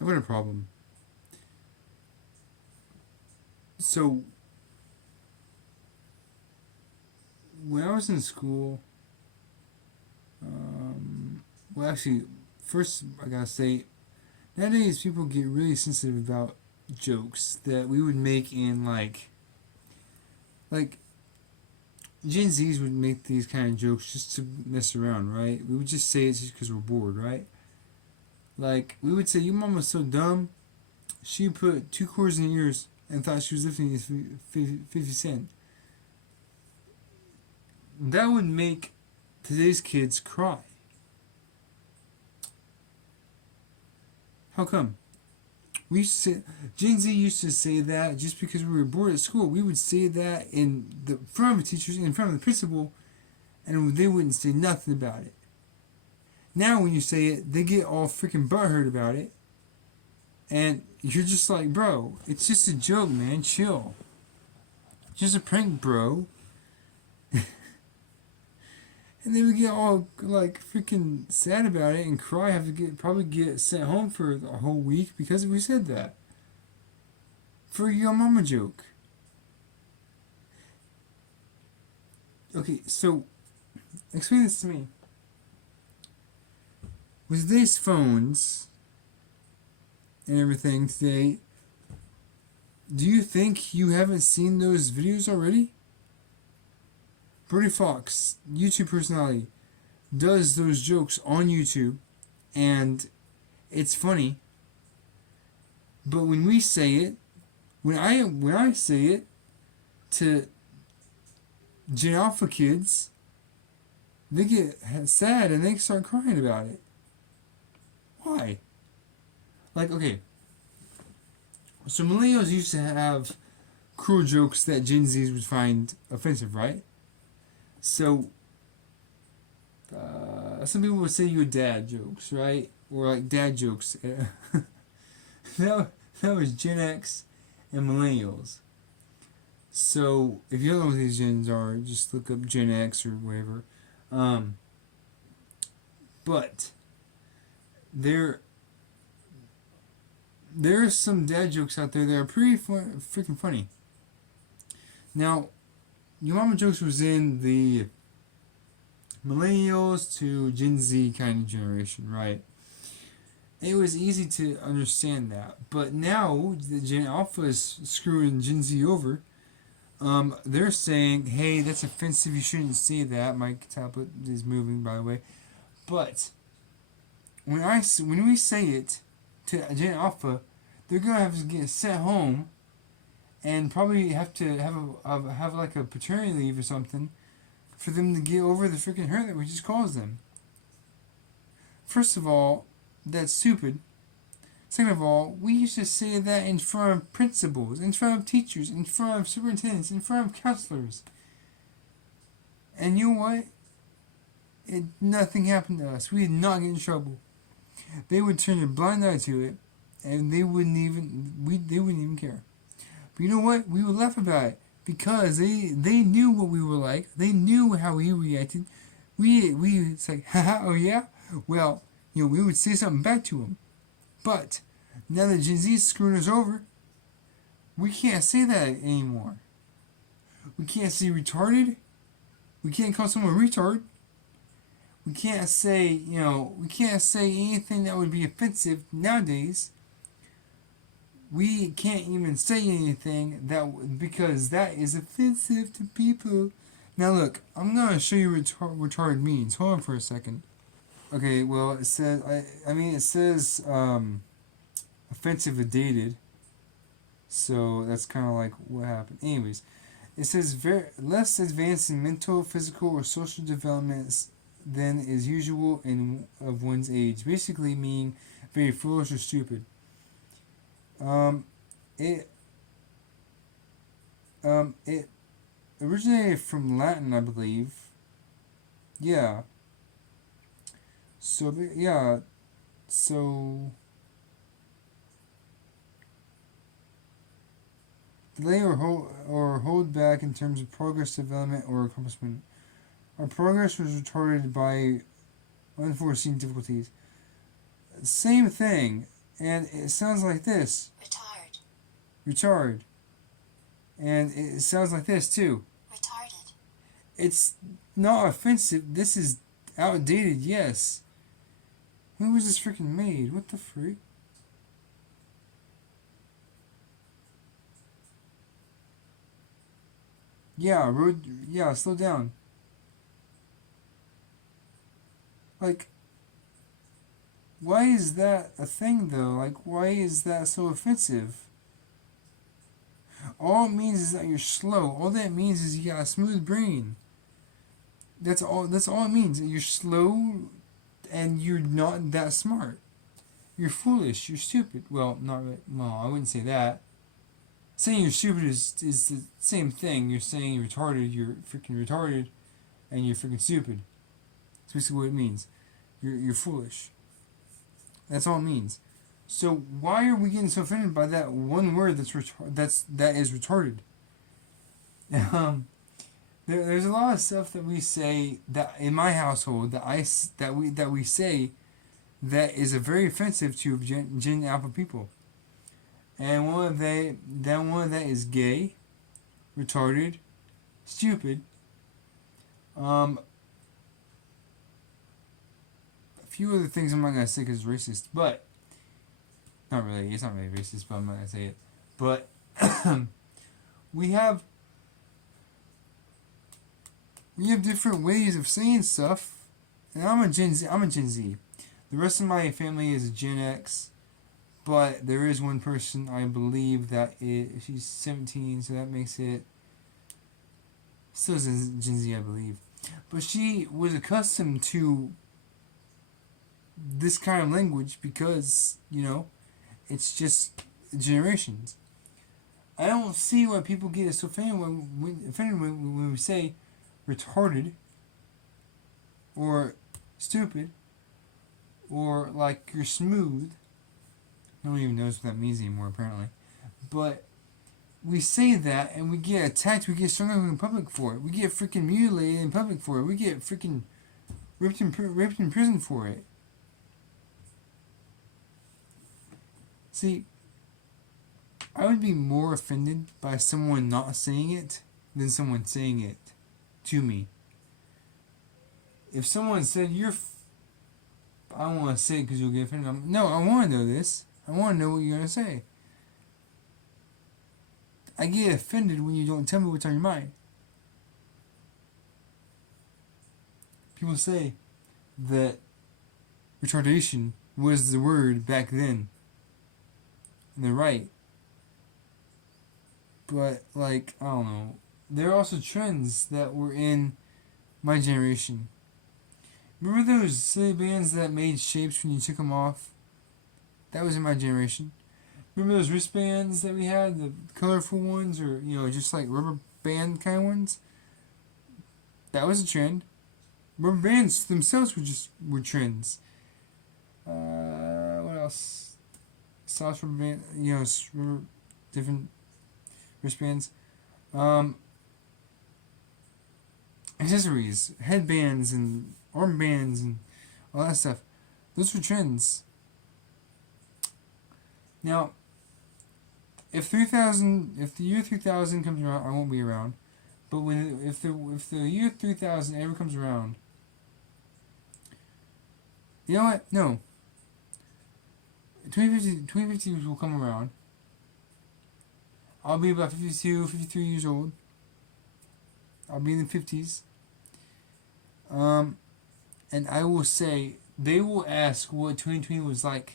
I've got a problem. So when I was in school, well, actually, first I gotta say, nowadays people get really sensitive about jokes that we would make in like Gen Zs would make these kind of jokes just to mess around, right? We would just say it just because we're bored, right? Like we would say, "Your mom was so dumb. She put two quarters in her ears and thought she was lifting his 50 cent." That would make today's kids cry. How come? We used to say, Gen Z used to say that just because we were bored at school. We would say that in the front of the teachers, in front of the principal, and they wouldn't say nothing about it. Now, when you say it, they get all freaking butthurt about it, and you're just like, bro, it's just a joke, man. Chill. Just a prank, bro. And then we get all like freaking sad about it and cry. Have to probably get sent home for a whole week because we said that for your mama joke. Okay, so explain this to me. With these phones and everything today, do you think you haven't seen those videos already? Brody Fox, YouTube personality, does those jokes on YouTube, and it's funny. But when we say it, when I say it to Gen Alpha kids, they get sad and they start crying about it. Why? Like, okay, so millennials used to have cruel jokes that Gen Zs would find offensive, right? So, some people would say you had dad jokes, right? Or like dad jokes. that, that was Gen X and millennials. So, if you don't know what these gens are, just look up Gen X or whatever. Um, but there are some dad jokes out there that are pretty freaking funny. Now, your mama jokes was in the millennials to Gen Z kind of generation, right? It was easy to understand that, but now the Gen Alpha is screwing Gen Z over. They're saying, "Hey, that's offensive. You shouldn't say that." My tablet is moving, by the way. But when we say it to Gen Alpha, they're gonna have to get sent home, and probably have to have like a paternity leave or something, for them to get over the freaking hurt that we just caused them. First of all, that's stupid. Second of all, we used to say that in front of principals, in front of teachers, in front of superintendents, in front of counselors. And you know what? Nothing happened to us. We did not get in trouble. They would turn a blind eye to it, and they wouldn't even care. But you know what? We would laugh about it because they knew what we were like. They knew how we reacted. We it's like, haha, oh yeah. Well, we would say something back to them. But now that Gen Z is screwing us over, we can't say that anymore. We can't say retarded. We can't call someone a retard. We can't say, we can't say anything that would be offensive nowadays. We can't even say anything because that is offensive to people. Now look, I'm gonna show you what retarded means. Hold on for a second. Okay, well it says it says offensive and dated. So that's kind of like what happened. Anyways, it says less advanced in mental, physical, or social development than is usual of one's age. Basically, meaning very foolish or stupid. It it originated from Latin, I believe. Yeah. So yeah. So delay or hold back in terms of progress, development, or accomplishment. Our progress was retarded by unforeseen difficulties. Same thing. And it sounds like this. Retard. Retard. And it sounds like this too. Retarded. It's not offensive. This is outdated, yes. When was this freaking made? What the freak? Yeah, slow down. Like, why is that a thing though? Like, why is that so offensive? All it means is that you're slow. All that means is you got a smooth brain. That's all it means. You're slow and you're not that smart. You're foolish. You're stupid. Well, not really. Well, I wouldn't say that. Saying you're stupid is the same thing. You're saying you're retarded. You're freaking retarded, and you're freaking stupid. That's basically what it means. You're foolish. That's all it means. So why are we getting so offended by that one word that is retarded? There's a lot of stuff that we say that in my household that we say that is a very offensive to Gen Alpha people. And one of that is gay, retarded, stupid. A few other things I'm not gonna say because it's racist, but not really. It's not really racist, but I'm not gonna say it. But we have different ways of saying stuff, and I'm a Gen Z. The rest of my family is Gen X. But there is one person I believe she's 17, so that makes it still Gen Z, I believe. But she was accustomed to this kind of language because it's just generations. I don't see why people get so offended when we say retarded or stupid or like you're smooth. No one even knows what that means anymore, apparently. But we say that and we get attacked, we get strung up in public for it. We get freaking mutilated in public for it. We get freaking raped in prison for it. See, I would be more offended by someone not saying it than someone saying it to me. If someone said, I don't want to say it because you'll get offended. No, I want to know this. I want to know what you're going to say. I get offended when you don't tell me what's on your mind. People say that retardation was the word back then. And they're right. But, I don't know. There are also trends that were in my generation. Remember those silly bands that made shapes when you took them off? That was in my generation. Remember those wristbands that we had, the colorful ones, or just like rubber band kind of ones? That was a trend. Rubber bands themselves were trends. What else? Soft rubber band, different wristbands. Accessories, headbands, and armbands, and all that stuff. Those were trends. Now, if the year 3000 comes around, I won't be around. But if the year 3000 ever comes around, you know what? No. 2050 will come around. I'll be about 52, 53 years old. I'll be in the 50s. And I will say, they will ask what 2020 was like.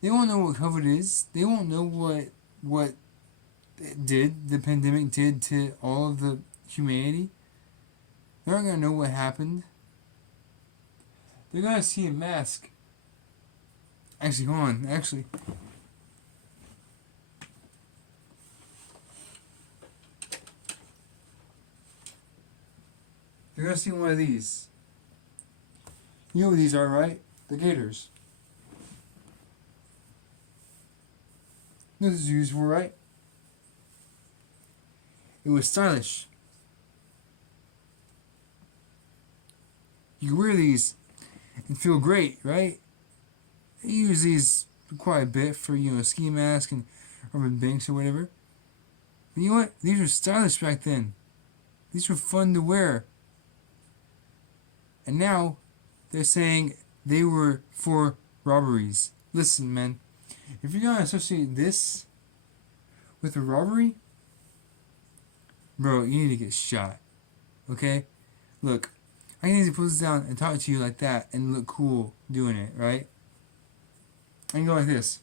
They won't know what COVID is. They won't know what the pandemic did to all of the humanity. They're not going to know what happened. They're going to see a mask. Actually, hold on. Actually. They're going to see one of these. You know what these are, right? The gators. You know what these used for, right? It was stylish. You wear these and feel great, right? They use these quite a bit for ski mask and urban banks or whatever. But you know what? These were stylish back then. These were fun to wear. And now they're saying they were for robberies. Listen, man, if you're gonna associate this with a robbery, bro, you need to get shot. Okay? Look, I can easily put this down and talk to you like that and look cool doing it, right? I can go like this.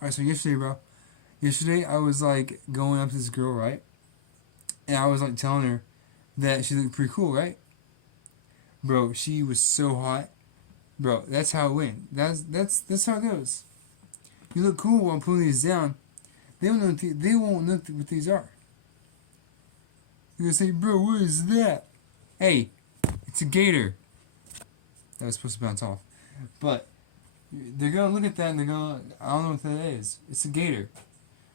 Alright, so yesterday, bro. Yesterday, I was like going up to this girl, right? And I was like telling her that she looked pretty cool, right? Bro, she was so hot. Bro, that's how it went. That's how it goes. You look cool while pulling these down. They won't know what these are. You're gonna say, bro, what is that? Hey, it's a gator. That was supposed to bounce off. But they're gonna look at that and they're gonna, I don't know what that is. It's a gator.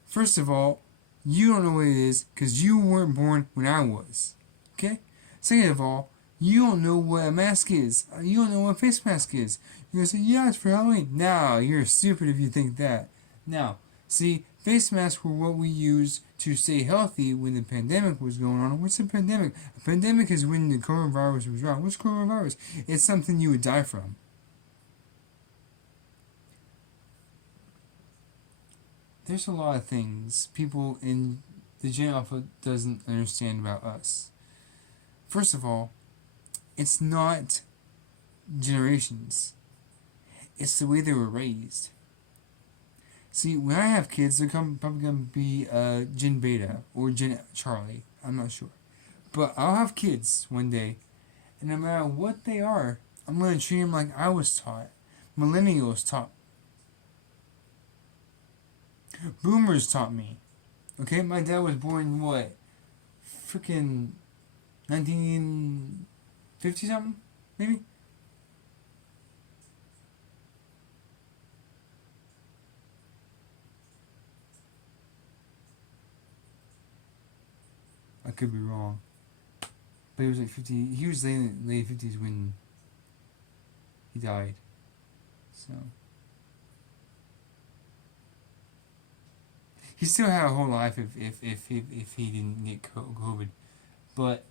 First of all, you don't know what it is because you weren't born when I was. Okay? Second of all, you don't know what a mask is. You don't know what a face mask is. You're gonna say, yeah, it's for Halloween. No, you're stupid if you think that. Now, see, face masks were what we used to stay healthy when the pandemic was going on. What's a pandemic? A pandemic is when the coronavirus was around. What's coronavirus? It's something you would die from. There's a lot of things people in the Gen Alpha doesn't understand about us. First of all, it's not generations. It's the way they were raised. See, when I have kids, they're probably going to be Gen Beta or Gen Charlie. I'm not sure. But I'll have kids one day, and no matter what they are, I'm going to treat them like I was taught. Millennials taught. Boomers taught me. Okay, my dad was born what? Freaking 1950 something, maybe? I could be wrong. But he was like 50. He was late 50s when he died. So. He still had a whole life if he didn't get COVID. But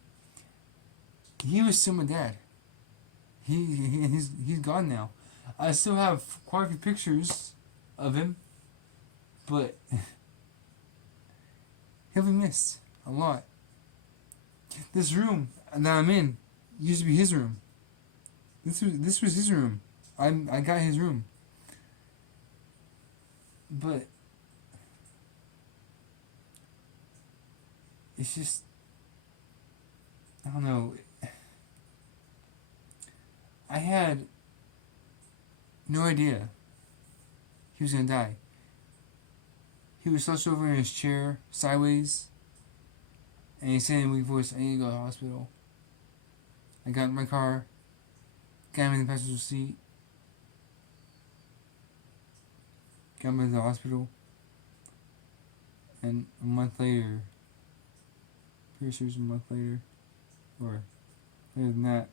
he was still my dad. He's gone now. I still have quite a few pictures of him, but he'll be missed a lot. This room that I'm in used to be his room. This was his room. I got his room. But it's just, I don't know. I had no idea he was gonna die. He was slouched over in his chair, sideways, and he said in a weak voice, I need to go to the hospital. I got in my car, got him in the passenger seat, got him to the hospital, and a month later, pretty sure it was a month later, or later than that,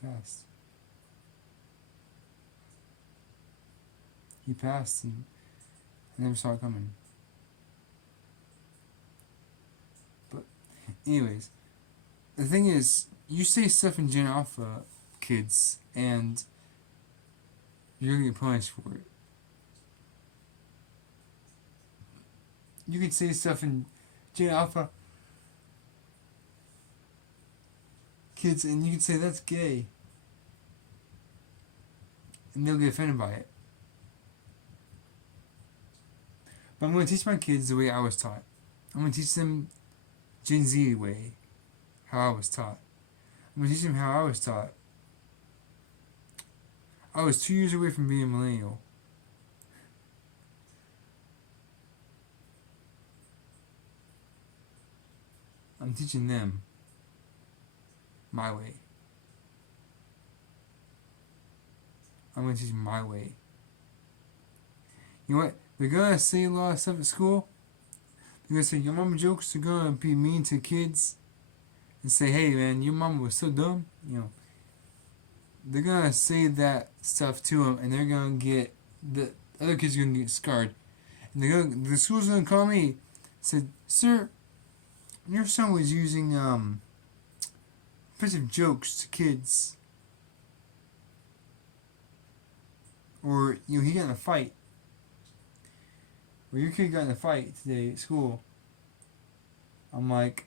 passed. He passed, and I never saw it coming. But, anyways, the thing is, you say stuff in Gen Alpha, kids, and you're gonna get punished for it. You could say stuff in Gen Alpha, kids, and you could say that's gay, and they'll get offended by it. But I'm going to teach my kids the way I was taught. I'm going to teach them Gen Z way, how I was taught. I'm going to teach them how I was taught. I was 2 years away from being a millennial. I'm teaching them my way. I'm going to teach them my way. You know what? They're going to say a lot of stuff at school. They're going to say, your mama jokes are going to be mean to kids. and say, "Hey, man, your mom was so dumb," they're gonna say that stuff to him, and they're gonna get the other kids are gonna get scarred, and the school's gonna call me, said, "Sir, your son was using offensive jokes to kids, or he got in a fight, or your kid got in a fight today at school." I'm like,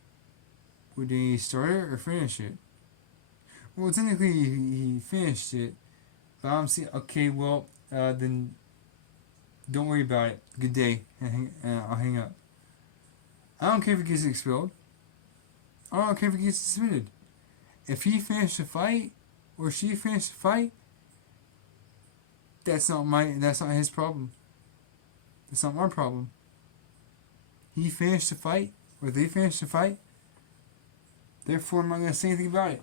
"Well, did he start it or finish it?" Well, technically he finished it, but I'm saying, okay, well, then don't worry about it. Good day, and I'll hang up. I don't care if he gets expelled. I don't care if he gets suspended. If he finished the fight or she finished the fight, that's not his problem. That's not my problem. He finished the fight or they finished the fight. Therefore, I'm not gonna say anything about it.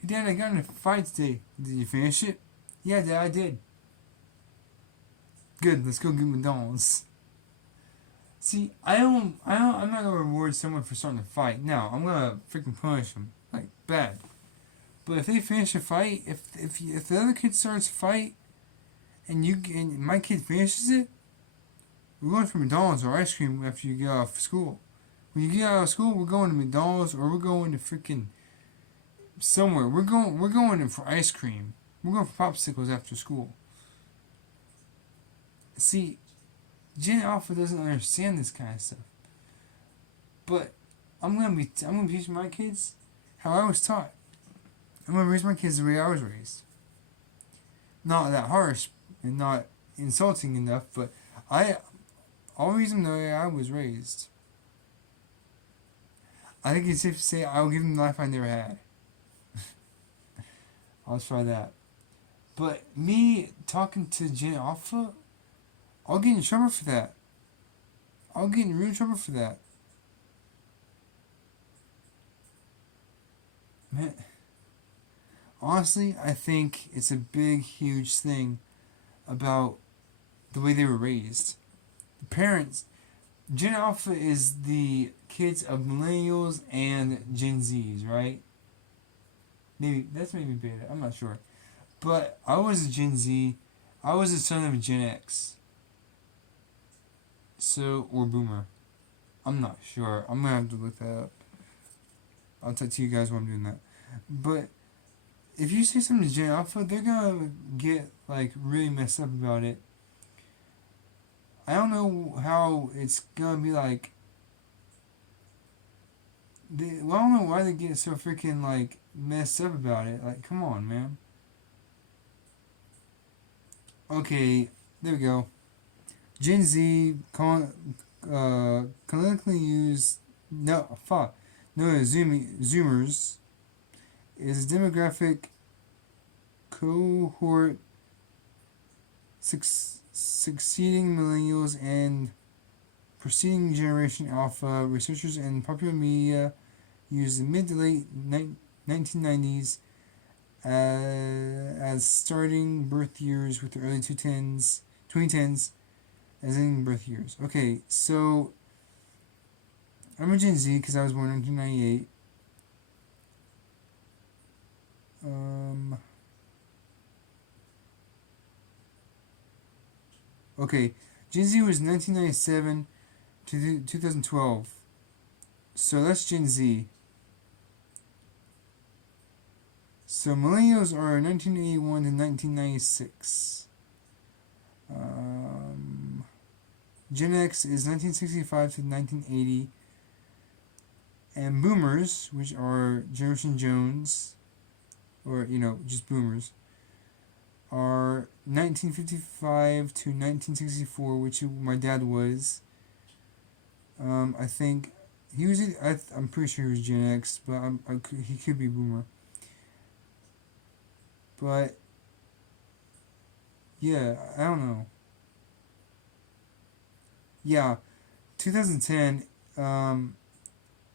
Hey, Dad, I got in a fight today. Did you finish it? Yeah, Dad, I did. Good. Let's go get McDonald's. See, I'm not gonna reward someone for starting a fight. No, I'm gonna freaking punish them like bad. But if they finish a fight, if the other kid starts a fight, and my kid finishes it, we're going for McDonald's or ice cream after you get off school. When you get out of school, we're going to McDonald's or we're going to freaking somewhere. We're going in for ice cream. We're going for popsicles after school. See, Gen Alpha doesn't understand this kind of stuff. But I'm gonna teach my kids how I was taught. I'm gonna raise my kids the way I was raised. Not that harsh and not insulting enough, but I'll raise them the way I was raised. I think it's safe to say I'll give them the life I never had. I'll try that. But me talking to Gen Alpha, I'll get in trouble for that. I'll get in real trouble for that. Man, honestly, I think it's a big, huge thing about the way they were raised. The parents, Gen Alpha is the kids of millennials and Gen Zs, right? Maybe beta. I'm not sure, but I was a Gen Z. I was the son of a Gen X. Or Boomer. I'm not sure. I'm gonna have to look that up. I'll talk to you guys while I'm doing that. But if you say something to Gen Alpha, they're gonna get like really messed up about it. I don't know how it's gonna be like. I don't know why they get so freaking like messed up about it. Like, come on, man. Okay, there we go. Gen Z clinically used Zoomers is a demographic cohort succeeding millennials and preceding Generation Alpha. Researchers and popular media used the mid to late 1990s as starting birth years with the early 2010s as ending birth years. Okay, so I'm a Gen Z because I was born in 1998. Okay, Gen Z was 1997 to 2012. So that's Gen Z. So millennials are 1981 to 1996. Gen X is 1965 to 1980. And boomers, which are Generation Jones, or, just boomers, are 1955 to 1964, which my dad was. I think he was. I'm pretty sure he was Gen X, but he could be boomer. But yeah, I don't know. Yeah, 2010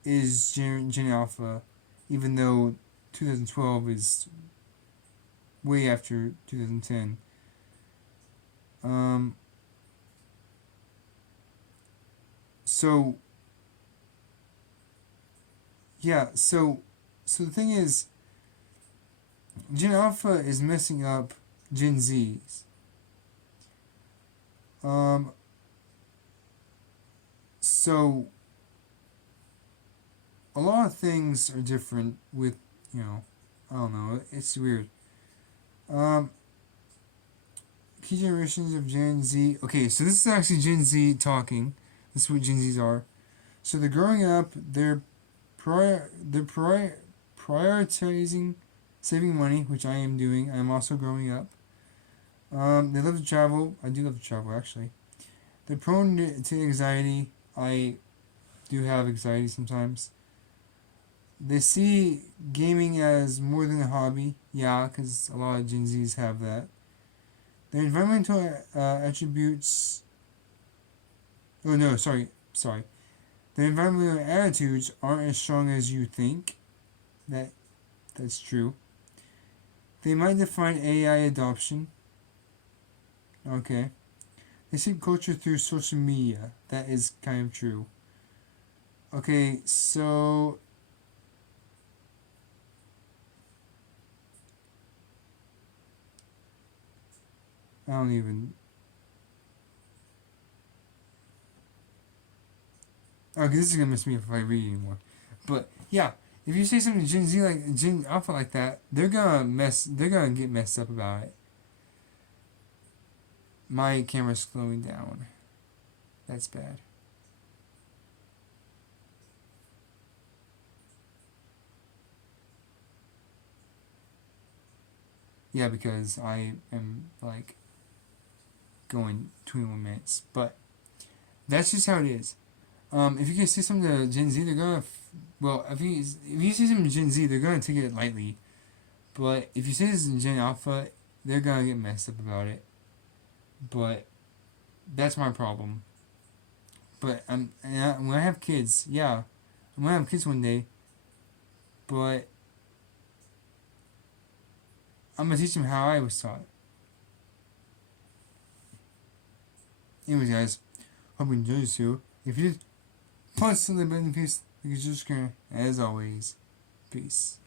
is Gen Alpha, even though 2012 is way after 2010. So Yeah. So the thing is, Gen Alpha is messing up Gen Z's. Um. So a lot of things are different with you know. I don't know. It's weird. Um. Key generations of Gen Z. Okay, so this is actually Gen Z talking. This is what Gen Zs are. So they're growing up. Prioritizing saving money, which I am doing. I am also growing up. They love to travel. I do love to travel actually. They're prone to anxiety. I do have anxiety sometimes. They see gaming as more than a hobby. Yeah, because a lot of Gen Zs have that. Their environmental attributes. Oh no, sorry. Their environmental attitudes aren't as strong as you think. That that's true. They might define AI adoption. Okay. They see culture through social media. That is kind of true. Okay, so I don't even. Okay, this is gonna mess me up if I read anymore. But yeah, if you say something to Gen Z like Gen Alpha like that, they're gonna mess. They're gonna get messed up about it. My camera's slowing down. That's bad. Yeah, because I am like going 21 minutes. But that's just how it is. If you can say something to Gen Z, they're gonna. Well, if you say something to Gen Z, they're gonna take it lightly. But if you say this in Gen Alpha, they're gonna get messed up about it. But that's my problem. But when I have kids, yeah, I'm gonna have kids one day. But I'm gonna teach them how I was taught. Anyways, guys, hope you enjoyed this too. If you did, punch the button, peace. You can just as always, peace.